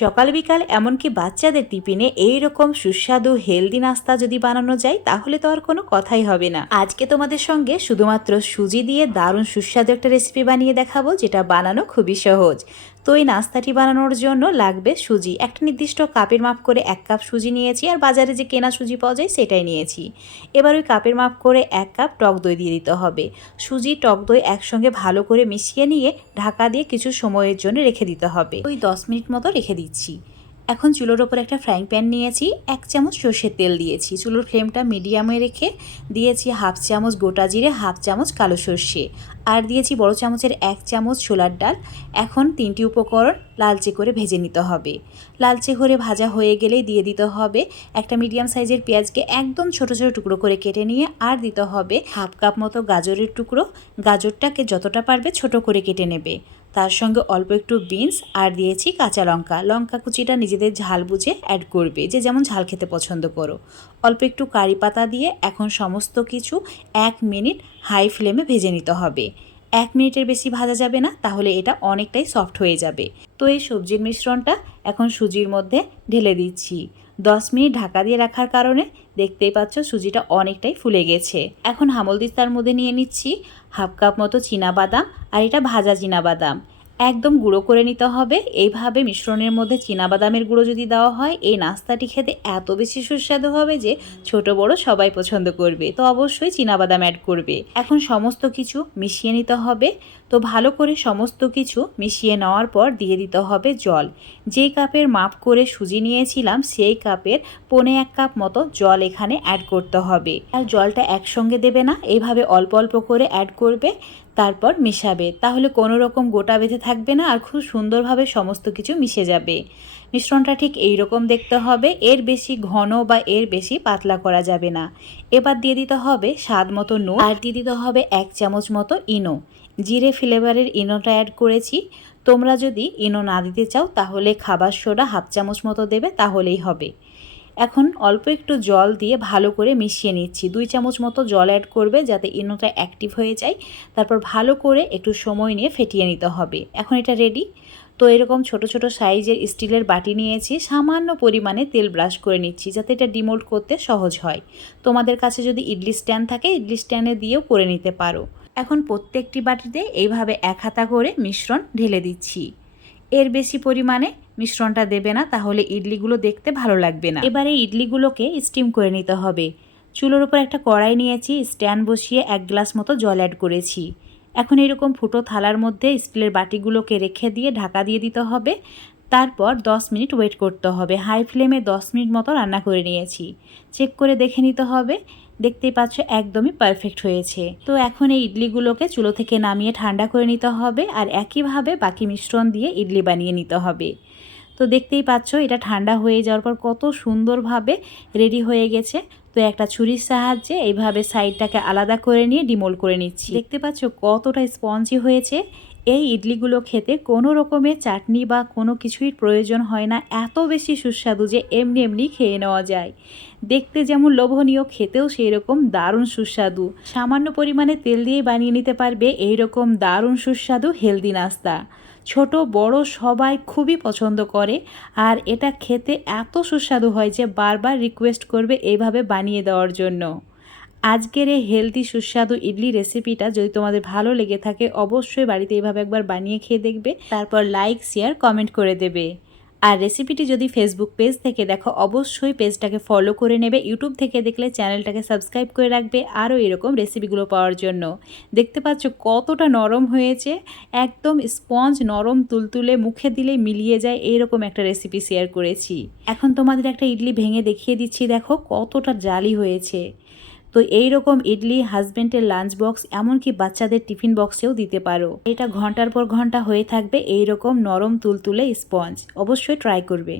সকাল বিকাল এমনকি বাচ্চাদের টিফিনে এই রকম সুস্বাদু, হেলদি নাস্তা যদি বানানো যায়, তাহলে তো আর কোনো কথাই হবে না। আজকে তোমাদের সঙ্গে শুধুমাত্র সুজি দিয়ে দারুণ সুস্বাদু একটা রেসিপি বানিয়ে দেখাবো, যেটা বানানো খুবই সহজ। তো এই নাস্তাটি বানানোর জন্য লাগবে সুজি। একটা নির্দিষ্ট কাপের মাপ করে এক কাপ সুজি নিয়েছি আর বাজারে যে কেনা সুজি পাওয়া যায় সেটাই নিয়েছি। এবার ওই কাপের মাপ করে এক কাপ টক দই দিয়ে দিতে হবে। সুজি, টক দই একসঙ্গে ভালো করে মিশিয়ে নিয়ে ঢাকা দিয়ে কিছু সময়ের জন্য রেখে দিতে হবে। ওই দশ মিনিট মতো রেখে দিচ্ছি। এখন চুলোর ওপর একটা ফ্রাইং প্যান নিয়েছি, এক চামচ সর্ষের তেল দিয়েছি। চুলোর ফ্লেমটা মিডিয়ামে রেখে দিয়েছি হাফ চামচ গোটা জিরে, হাফ চামচ কালো সর্ষে। আর দিয়েছি বড় চামচের এক চামচ ছোলার ডাল। এখন তিনটি উপকরণ লালচে করে ভেজে নিতে হবে। লালচে করে ভাজা হয়ে গেলেই দিয়ে দিতে হবে একটা মিডিয়াম সাইজের পেঁয়াজকে একদম ছোট ছোট টুকরো করে কেটে নিয়ে আর দিতে হবে হাফ কাপ মতো গাজরের টুকরো। গাজরটাকে যতটা পারবে ছোট করে কেটে নেবে। তার সঙ্গে অল্প একটু বিনস আর দিয়েছি কাঁচা লঙ্কা। লঙ্কা কুচিটা নিজেদের ঝাল বুঝে অ্যাড করবে, যে যেমন ঝাল খেতে পছন্দ করো। অল্প একটু কারি পাতা দিয়ে এখন সমস্ত কিছু এক মিনিট হাই ফ্লেমে ভেজে নিতে হবে। এক মিনিটের বেশি ভাজা যাবে না, তাহলে এটা অনেকটাই সফট হয়ে যাবে। তো এই সবজির মিশ্রণটা এখন সুজির মধ্যে ঢেলে দিচ্ছি। দশ মিনিট ঢাকা দিয়ে রাখার কারণে দেখতেই পাচ্ছ সুজিটা অনেকটাই ফুলে গেছে। এখন হামলদিস্তার মধ্যে নিয়ে নিচ্ছি হাফ কাপ মতো বাদাম আর এটা ভাজা বাদাম। একদম গুঁড়ো করে নিতে হবে। এইভাবে মিশ্রণের মধ্যে বাদামের গুঁড়ো যদি দেওয়া হয়, এই নাস্তাটি খেতে এত বেশি সুস্বাদু হবে যে ছোট বড় সবাই পছন্দ করবে। তো অবশ্যই বাদাম অ্যাড করবে। এখন সমস্ত কিছু মিশিয়ে নিতে হবে। তো ভালো করে সমস্ত কিছু মিশিয়ে নেওয়ার পর দিয়ে দিতে হবে জল। যেই কাপের মাপ করে সুজি নিয়েছিলাম, সেই কাপের পনে এক কাপ মতো জল এখানে অ্যাড করতে হবে। আর জলটা একসঙ্গে দেবে না, এইভাবে অল্প অল্প করে অ্যাড করবে। তারপর মিশাবে। তাহলে কোনো রকম গোটা বেঁধে থাকবে না আর খুব সুন্দরভাবে সমস্ত কিছু মিশে যাবে। মিশ্রণটা ঠিক এই রকম দেখতে হবে, এর বেশি ঘন বা এর বেশি পাতলা করা যাবে না। এবার দিয়ে দিতে হবে স্বাদ মতো নুন আর দিয়ে দিতে হবে এক চামচ মতো ইনো। জিরে ফ্লেভারের ইনোটা অ্যাড করেছি। তোমরা যদি ইনো না দিতে চাও, তাহলে খাবার সোডা হাফ চামচ মতো দেবে, তাহলেই হবে। এখন অল্প একটু জল দিয়ে ভালো করে মিশিয়ে নিচ্ছি। দুই চামচ মতো জল অ্যাড করবে যাতে ইনোটা অ্যাক্টিভ হয়ে যায়। তারপর ভালো করে একটু সময় নিয়ে ফেটিয়ে নিতে হবে। এখন এটা রেডি তো এরকম ছোট ছোট সাইজের স্টিলের বাটি নিয়েছি। সামান্য পরিমাণে তেল ব্রাশ করে নিচ্ছি যাতে এটা ডিমোল্ড করতে সহজ হয়। তোমাদের কাছে যদি ইডলি স্ট্যান্ড থাকে, ইডলি স্ট্যান্ডে দিয়েও করে নিতে পারো। এখন প্রত্যেকটি বাটিতে এইভাবে এক হাতা করে মিশ্রণ ঢেলে দিচ্ছি। এর বেশি পরিমাণে মিশ্রণটা দেবে না, তাহলে ইডলিগুলো দেখতে ভালো লাগবে না। এবারে ইডলিগুলোকে স্টিম করে নিতে হবে। চুলোর উপর একটা কড়াই নিয়েছি স্ট্যান্ড বসিয়ে এক গ্লাস মতো জল অ্যাড করেছি। এখন এরকম ফুটো থালার মধ্যে স্টিলের বাটিগুলোকে রেখে দিয়ে ঢাকা দিয়ে দিতে হবে। তারপর 10 মিনিট ওয়েট করতে হবে। হাই ফ্লেমে 10 মিনিট মতো রান্না করে নিয়েছি। চেক করে দেখে নিতে হবে। দেখতেই পাচ্ছ একদমই পারফেক্ট হয়েছে। তো এখন এই ইডলিগুলোকে চুলো থেকে নামিয়ে ঠান্ডা করে নিতে হবে আর একইভাবে বাকি মিশ্রণ দিয়ে ইডলি বানিয়ে নিতে হবে। তো দেখতেই পাচ্ছ, এটা ঠান্ডা হয়ে যাওয়ার পর কত সুন্দরভাবে রেডি হয়ে গেছে। তো একটা ছুরির সাহায্যে এইভাবে সাইডটাকে আলাদা করে নিয়ে ডিমোল করে নিচ্ছি। দেখতে পাচ্ছ কতটা স্পঞ্জি হয়েছে। এই ইডলিগুলো খেতে কোনো রকমের চাটনি বা কোনো কিছুই প্রয়োজন হয় না, এত বেশি সুস্বাদু যে এমনি এমনি খেয়ে নেওয়া যায়। দেখতে যেমন লোভনীয়, খেতেও সেই রকম দারুণ সুস্বাদু। সামান্য পরিমাণে তেল দিয়ে বানিয়ে নিতে পারবে এই রকম দারুণ সুস্বাদু, হেলদি নাস্তা। ছোট, বড় সবাই খুবই পছন্দ করে আর এটা খেতে এত সুস্বাদু হয় যে বারবার রিকোয়েস্ট করবে এইভাবে বানিয়ে দেওয়ার জন্য। আজকের এই হেলদি সুস্বাদু ইডলি রেসিপিটা যদি তোমাদের ভালো লেগে থাকে, অবশ্যই বাড়িতে এইভাবে একবার বানিয়ে খেয়ে দেখবে। তারপর লাইক শেয়ার কমেন্ট করে দেবে। আর রেসিপিটি যদি ফেসবুক পেজ থেকে দেখো, অবশ্যই পেজটাকে ফলো করে নেবে। ইউটিউব থেকে দেখলে চ্যানেলটাকে সাবস্ক্রাইব করে রাখবে আরও এরকম রেসিপিগুলো পাওয়ার জন্য। দেখতে পাচ্ছ কতটা নরম হয়েছে, একদম স্পঞ্জ নরম তুলতুলে মুখে দিলে মিলিয়ে যায় এইরকম একটা রেসিপি শেয়ার করেছি। এখন তোমাদের একটা ইডলি ভেঙে দেখিয়ে দিচ্ছি, দেখো কতটা জালি হয়েছে। তো এই রকম ইডলি হাজব্যান্ডের লাঞ্চ বক্স এমনকি বাচ্চাদের টিফিন বক্সেও দিতে পারো। এটা ঘণ্টার পর ঘণ্টা হয়ে থাকবে এই রকম নরম তুলতুলে স্পঞ্জ অবশ্যই ট্রাই করবে।